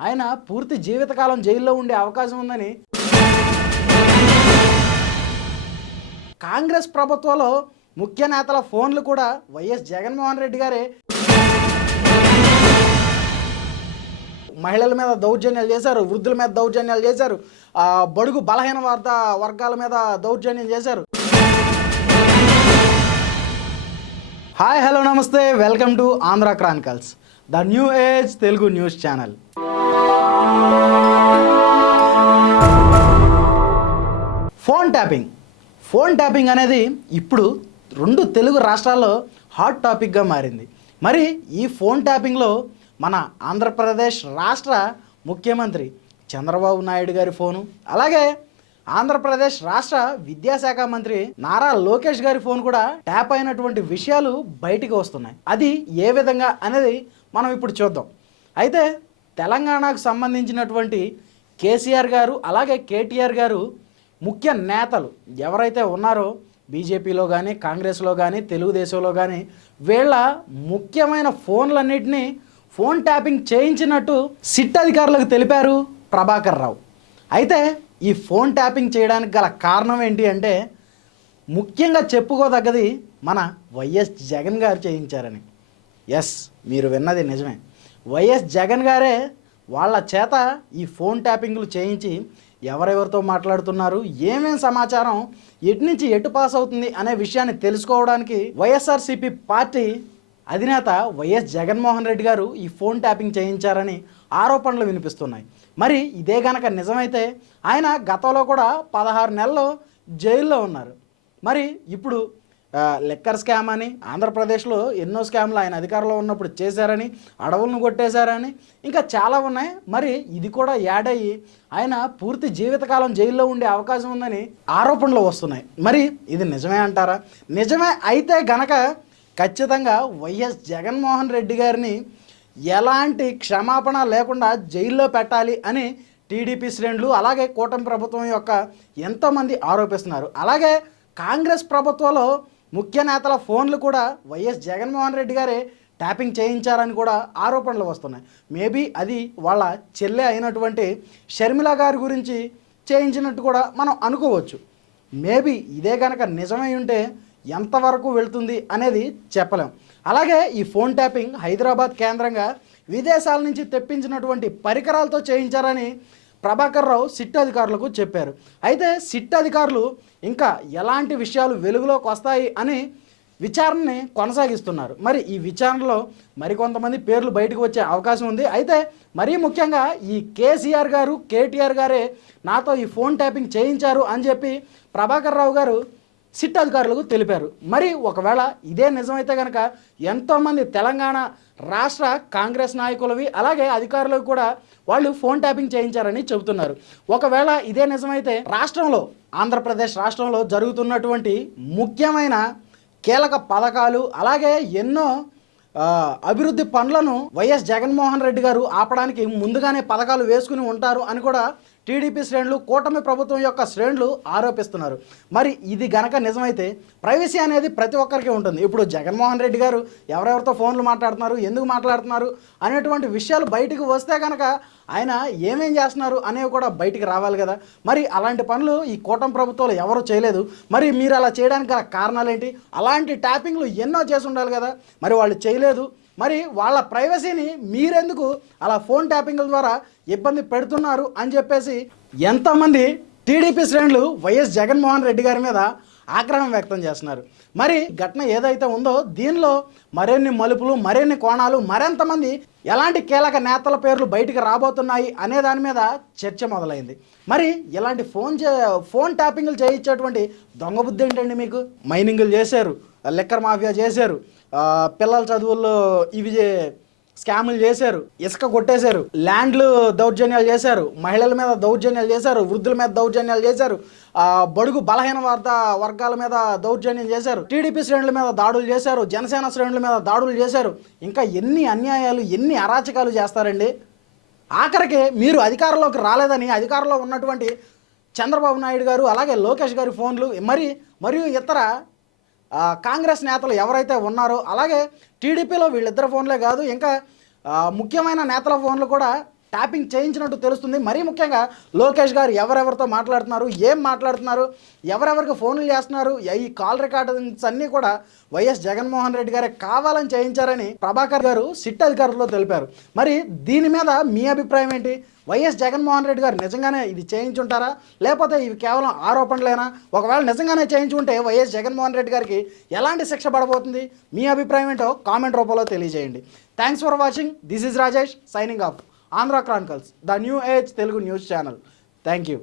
ఆయన పూర్తి జీవితకాలం జైల్లో ఉండే అవకాశం ఉందని కాంగ్రెస్ ప్రభుత్వంలో ముఖ్య నేతల ఫోన్లు కూడా వైఎస్ జగన్మోహన్ రెడ్డి గారే. మహిళల మీద దౌర్జన్యాలు చేశారు వృద్ధుల మీద దౌర్జన్యాలు చేశారు బడుగు బలహీన వర్గ వర్గాల మీద దౌర్జన్యం చేశారు. Hi hello namaste welcome to Andhra Chronicles. The new age Telugu news channel. Phone tapping. Phone tapping అనేది ఇప్పుడు రెండు తెలుగు రాష్ట్రాల్లో హాట్ టాపిక్గా మారింది. మరి ఈ ఫోన్ ట్యాపింగ్లో మన ఆంధ్రప్రదేశ్ రాష్ట్ర ముఖ్యమంత్రి చంద్రబాబు నాయుడు గారి ఫోను అలాగే ఆంధ్రప్రదేశ్ రాష్ట్ర విద్యాశాఖ మంత్రి నారా లోకేష్ గారి ఫోన్ కూడా ట్యాప్ అయినటువంటి విషయాలు బయటికి వస్తున్నాయి. అది ఏ విధంగా అనేది మనం ఇప్పుడు చూద్దాం. అయితే తెలంగాణకు సంబంధించినటువంటి కేసీఆర్ గారు అలాగే కేటీఆర్ గారు ముఖ్య నేతలు ఎవరైతే ఉన్నారో బీజేపీలో కానీ కాంగ్రెస్లో కానీ తెలుగుదేశంలో కానీ వీళ్ళ ముఖ్యమైన ఫోన్లన్నింటినీ ఫోన్ ట్యాపింగ్ చేయించినట్టు సిట్ అధికారులకు తెలిపారు ప్రభాకర్ రావు. అయితే ఈ ఫోన్ ట్యాపింగ్ చేయడానికి గల కారణం ఏంటి అంటే ముఖ్యంగా చెప్పుకోదగ్గది మన వైఎస్ జగన్ గారు చేయించారని. ఎస్ మీరు విన్నది నిజమే. వైఎస్ జగన్ గారే వాళ్ళ చేత ఈ ఫోన్ ట్యాపింగ్లు చేయించి ఎవరెవరితో మాట్లాడుతున్నారు ఏమేం సమాచారం ఎటు నుంచి ఎటు పాస్ అవుతుంది అనే విషయాన్ని తెలుసుకోవడానికి వైఎస్ఆర్సీపీ పార్టీ అధినేత వైఎస్ జగన్మోహన్ రెడ్డి గారు ఈ ఫోన్ ట్యాపింగ్ చేయించారని ఆరోపణలు వినిపిస్తున్నాయి. మరి ఇదే గనక నిజమైతే ఆయన గతంలో కూడా పదహారు నెలలు జైల్లో ఉన్నారు. మరి ఇప్పుడు లెక్కర్ స్కామ్ అని ఆంధ్రప్రదేశ్లో ఎన్నో స్కామ్లు ఆయన అధికారంలో ఉన్నప్పుడు చేశారని అడవులను కొట్టేశారని ఇంకా చాలా ఉన్నాయి. మరి ఇది కూడా యాడ్ అయ్యి ఆయన పూర్తి జీవితకాలం జైల్లో ఉండే అవకాశం ఉందని ఆరోపణలు వస్తున్నాయి. మరి ఇది నిజమే అంటారా? నిజమే అయితే గనక ఖచ్చితంగా వైఎస్ జగన్మోహన్ రెడ్డి గారిని ఎలాంటి క్షమాపణ లేకుండా జైల్లో పెట్టాలి అని టీడీపీ శ్రేణులు అలాగే కూటమి ప్రభుత్వం యొక్క ఎంతోమంది ఆరోపిస్తున్నారు. అలాగే కాంగ్రెస్ ప్రభుత్వంలో ముఖ్య నేతల ఫోన్లు కూడా వైఎస్ జగన్మోహన్ రెడ్డి గారే ట్యాపింగ్ చేయించారని కూడా ఆరోపణలు వస్తున్నాయి. మేబీ అది వాళ్ళ చెల్లె అయినటువంటి షర్మిల గారి గురించి చేయించినట్టు కూడా మనం అనుకోవచ్చు. మేబీ ఇదే కనుక నిజమై ఉంటే ఎంతవరకు వెళ్తుంది అనేది చెప్పలేం. అలాగే ఈ ఫోన్ ట్యాపింగ్ హైదరాబాద్ కేంద్రంగా విదేశాల నుంచి తెప్పించినటువంటి పరికరాలతో చేయించారని ప్రభాకర్ రావు సిట్ అధికారులకు చెప్పారు. అయితే సిట్ అధికారులు ఇంకా ఎలాంటి విషయాలు వెలుగులోకి వస్తాయి అని విచారణని కొనసాగిస్తున్నారు. మరి ఈ విచారణలో మరికొంతమంది పేర్లు బయటకు వచ్చే అవకాశం ఉంది. అయితే మరీ ముఖ్యంగా ఈ కేసీఆర్ గారు కేటీఆర్ గారే నాతో ఈ ఫోన్ ట్యాపింగ్ చేయించారు అని చెప్పి ప్రభాకర్ రావు గారు సిట్ అధికారులకు తెలిపారు. మరి ఒకవేళ ఇదే నిజమైతే కనుక ఎంతోమంది తెలంగాణ రాష్ట్ర కాంగ్రెస్ నాయకులవి అలాగే అధికారులకు కూడా వాళ్ళు ఫోన్ ట్యాపింగ్ చేయించారని చెబుతున్నారు. ఒకవేళ ఇదే నిజమైతే రాష్ట్రంలో ఆంధ్రప్రదేశ్ రాష్ట్రంలో జరుగుతున్నటువంటి ముఖ్యమైన కీలక పథకాలు అలాగే ఎన్నో అభివృద్ధి పనులను వైఎస్ జగన్మోహన్ రెడ్డి గారు ఆపడానికి ముందుగానే పథకాలు వేసుకుని ఉంటారు అని కూడా టీడీపీ శ్రేణులు కూటమి ప్రభుత్వం యొక్క శ్రేణులు ఆరోపిస్తున్నారు. మరి ఇది గనక నిజమైతే ప్రైవసీ అనేది ప్రతి ఒక్కరికి ఉంటుంది. ఇప్పుడు జగన్మోహన్ రెడ్డి గారు ఎవరెవరితో ఫోన్లు మాట్లాడుతున్నారు ఎందుకు మాట్లాడుతున్నారు అనేటువంటి విషయాలు బయటకు వస్తే కనుక ఆయన ఏమేం చేస్తున్నారు అనేవి కూడా బయటికి రావాలి కదా. మరి అలాంటి పనులు ఈ కూటమి ప్రభుత్వాలు ఎవరు చేయలేదు. మరి మీరు అలా చేయడానికి గల కారణాలు ఏంటి? అలాంటి ట్యాపింగ్లు ఎన్నో చేసి ఉండాలి కదా. మరి వాళ్ళు చేయలేదు. మరి వాళ్ళ ప్రైవసీని మీరెందుకు అలా ఫోన్ ట్యాపింగ్ల ద్వారా ఇబ్బంది పెడుతున్నారు అని చెప్పేసి ఎంతోమంది టీడీపీ శ్రేణులు వైఎస్ జగన్మోహన్ రెడ్డి గారి మీద ఆగ్రహం వ్యక్తం చేస్తున్నారు. మరి ఘటన ఏదైతే ఉందో దీనిలో మరిన్ని మలుపులు మరిన్ని కోణాలు మరింతమంది ఎలాంటి కీలక నేతల పేర్లు బయటికి రాబోతున్నాయి అనే దాని మీద చర్చ మొదలైంది. మరి ఇలాంటి ఫోన్ చే ఫోన్ ట్యాపింగ్లు చేయించేటువంటి దొంగ బుద్ధి ఏంటండి మీకు? మైనింగ్లు చేశారు లెక్కర్ మాఫియా చేశారు పిల్లల చదువుల్లో ఇవి స్కాములు చేశారు ఇసుక కొట్టేశారు ల్యాండ్లు దౌర్జన్యాలు చేశారు మహిళల మీద దౌర్జన్యాలు చేశారు వృద్ధుల మీద దౌర్జన్యాలు చేశారు బడుగు బలహీన వార్త వర్గాల మీద దౌర్జన్యం చేశారు టీడీపీ శ్రేణుల మీద దాడులు చేశారు జనసేన శ్రేణుల మీద దాడులు చేశారు ఇంకా ఎన్ని అన్యాయాలు ఎన్ని అరాచకాలు చేస్తారండి? ఆఖరికి మీరు అధికారంలోకి రాలేదని అధికారంలో ఉన్నటువంటి చంద్రబాబు నాయుడు గారు అలాగే లోకేష్ గారి ఫోన్లు మరి మరియు ఇతర కాంగ్రెస్ నేతలు ఎవరైతే ఉన్నారో అలాగే టీడీపీలో వీళ్ళిద్దరు ఫోన్లే కాదు ఇంకా ముఖ్యమైన నేతల ఫోన్లు కూడా ట్యాపింగ్ చేయించినట్టు తెలుస్తుంది. మరీ ముఖ్యంగా లోకేష్ గారు ఎవరెవరితో మాట్లాడుతున్నారు ఏం మాట్లాడుతున్నారు ఎవరెవరికి ఫోన్లు చేస్తున్నారు ఈ కాల్ రికార్డింగ్స్ అన్నీ కూడా వైఎస్ జగన్మోహన్ రెడ్డి గారే కావాలని చేయించారని ప్రభాకర్ గారు సిట్ అధికారులతో తెలిపారు. మరి దీని మీద మీ అభిప్రాయం ఏంటి? వైఎస్ జగన్మోహన్ రెడ్డి గారు నిజంగానే ఇది చేయించుంటారా? లేకపోతే ఇవి కేవలం ఆరోపణలేనా? ఒకవేళ నిజంగానే చేయించుంటే వైఎస్ జగన్మోహన్ రెడ్డి గారికి ఎలాంటి శిక్ష పడబోతుంది? మీ అభిప్రాయం ఏంటో కామెంట్ రూపంలో తెలియజేయండి. Thanks for watching this is Rajesh signing off Andhra Chronicles the new age Telugu news channel. Thank you